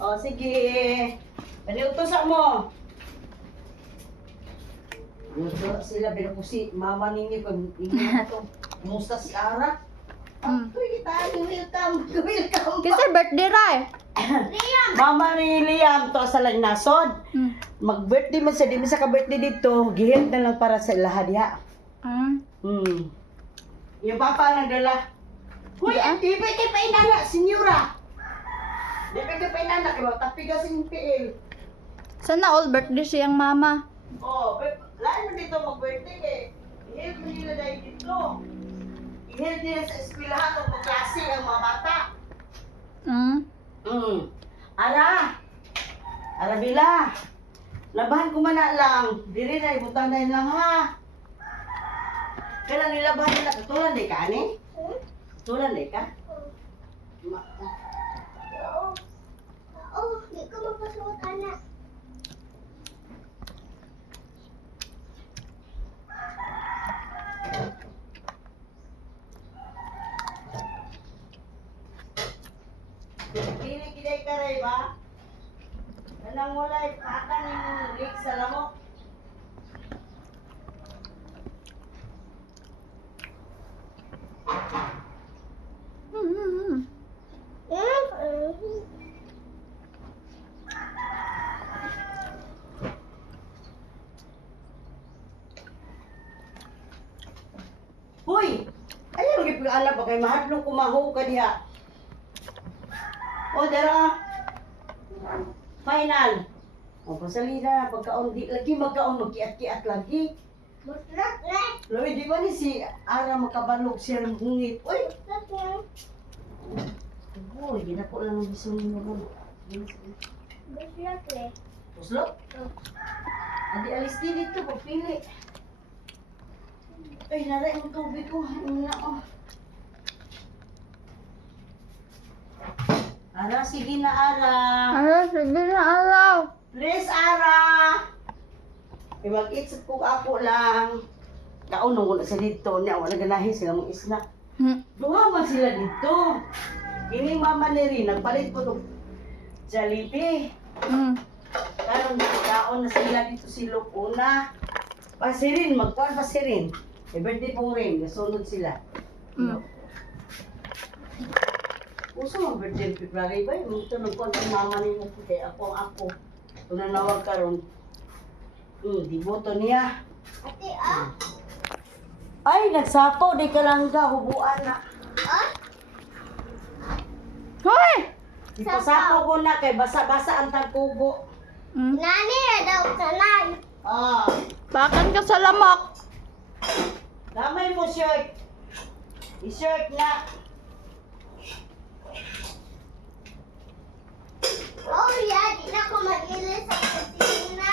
O, sige. Paniutosan mo. Gusto sila, pero po si mama ninyo, kung hindi na ito, kumusta si Ara? Uy, tayo, welcome. Kasi birthday ra eh. Mama ni Liam, to sa lang nasod. Mag-birthday mo sa di mo sa ka-birthday dito, gihit na lang para sa lahat diha. Yung papa nagdala. Hoy, di ba kay painana, senyora? Di ba kay painana, kaya tapigasin yung PL. Sana all birthday siyang mama. Oh, lain mo dito mag-birthday eh. Ihil mo nila dahil dito. Ihil nila sa eskwelahan o klase ang mga bata. Ara! Arabila! Labahan ko man na lang. Diri na, ibutang na lang ha. Kailan nilabahan nila? Katulan di ka, ani? Katulan di ka? Oo, di ko mapasuot, anak. Pili kiday ka rin ba? Nanang walay, pakan yung rig sa lamok. Hoy! Ayaw lagi pag-alap ba kay mahadlong kumaho ka diha. O, dara. Final. O, pasalina. Pagkaon, di lagi magkaon, magkiat-kiat lagi. Masarap na. Loy, di ba ni si Ara makabalog siya ng hungit? Uy! Masarap na. Uy, ginako lang ang gusto mo mo. Masarap na. Puslo? Adi alis din dito, pagpili. Ay, naray ang tubig ko. Ano na, oh. Ara, sige na, Ara. Sige na araw. Please, Ara! E mag-eat ko ako lang. Kaunong ko na sa dito. Niya, wala ganahin sila mong isna. Duha man sila dito. Ini mama ni Rin, nagpalit ko itong Jollibee. Karon kaon na sila dito si Lupuna. Pasirin, magkuhan pasirin. E birthday pong Rin, nasunod sila. Uso mo birthday February ba? Ito nagkuhan ng mama ni mo. Kaya ako. Kung nanawag ka ron. Di boto niya. Ate, Ay, nagsapo. Di ka lang ka. Hubuan na. Hoy! Ipasapo ko na kay basa-basa ang tagkubo. Nani, daw kanay. Bakan ka sa lamok. Damay mo shirt. I-shirt na. Oh, yeah, di na ko mag-ilis sa kusina.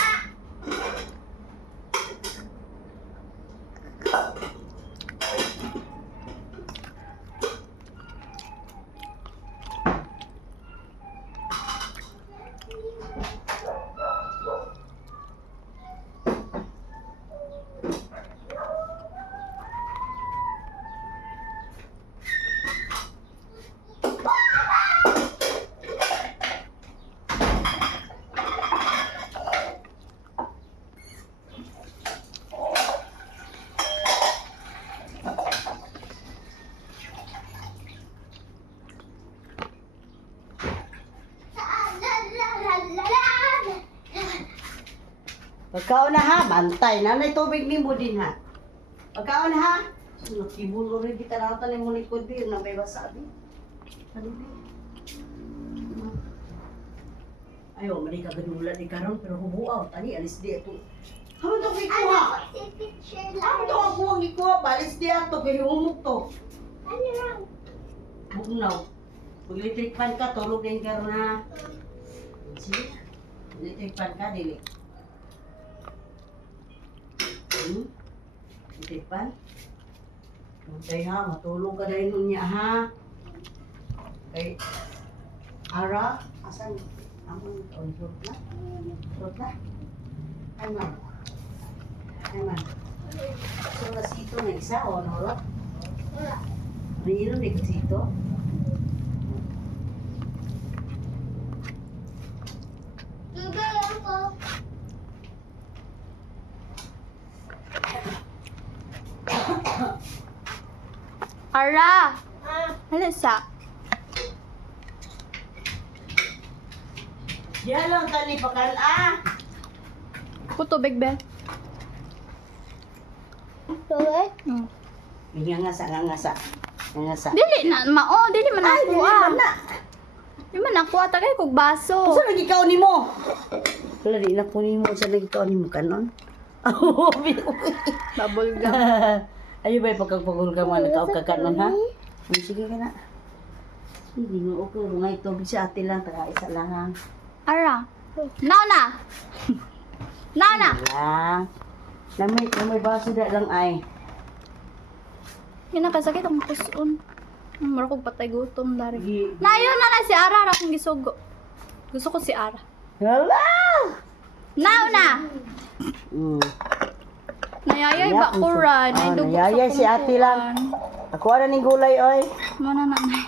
Pagkaon na ha, bantay. Nanay tubig ni mo din ha. Pagkaon na ha. Nakibulo rin kita na tanin mo ni Kudir na may wasabi. Ayo, mali ka ganula ni karon pero hubuaw tani alis di ato. Haman to gikuha. Si picture Haman lang. to ako ang gikuha, balis di ato kay humok to. Ano lang? Bugnaw. Pag electric fan ka, tulog din ka na. Sige. Electric fan ka, dili. Electric fan. Matay ha, matulog ka dahil nun niya ha. Kay Ara, asan? Amon, surot na? Surot na? Ay man. Ay man. So, nasito na isa, o nolo? Wala. Mayroon na kasito? Ara! Ah, Halisa. Diyan lang tani pakan Puto, Big Ben. tuloy. Ngangasa. Dili na, dili man Ay, ako dili man na. Di man ako tagay kog baso. Saan lagi ikaw ni mo? Wala di na kunin mo. Saan lagi ikaw ni mo kanon? Bubble gum. Ayo ba pagkagpagul ka mga nakaw ka kanon ha? Sige ka na. Hindi mo okay. Mga ito, bisa ate lang. Taga isa lang ha. Ara. Now na. Now na. Lang. Namay baso da lang ay. Yun ang kasakit ang kusun. Mara kog patay gutom dari. Gi- Nayon na si Ara ra kong gisugo. Gusto ko si Ara. Hala! Now na. Mm. Nayayay Ayak, ba ko ra? ah, Naidugo nayayay si ate lang. Ako na ning gulay oy. Mana na na.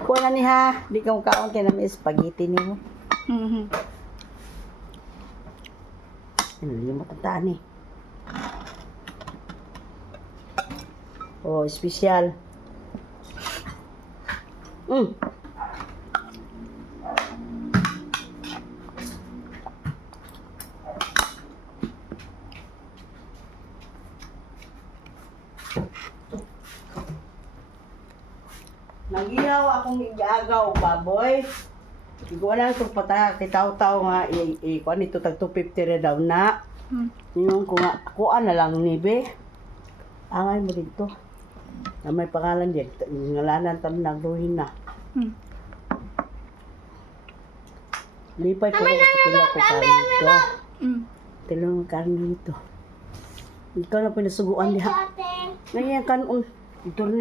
Ako na ni ha. Di ka mukhaon kaya na may spaghetti ni mo. Ano yung matandaan eh. Oh, espesyal. Nagiyaw akong igagaw, baboy. Hindi ko alam kung kitaw-taw nga, kuan ito tag 250 rin daw na. Yung ko nga, kuan na lang ni be. Angay mo dito. Na may pangalan dyan. Ngalanan tam nagluhin na. Lipay ko sa tila ko karne dito. Tila ng karne dito. Ikaw na pinasuguan diha. Ate. Ngayon kanon. Ito rin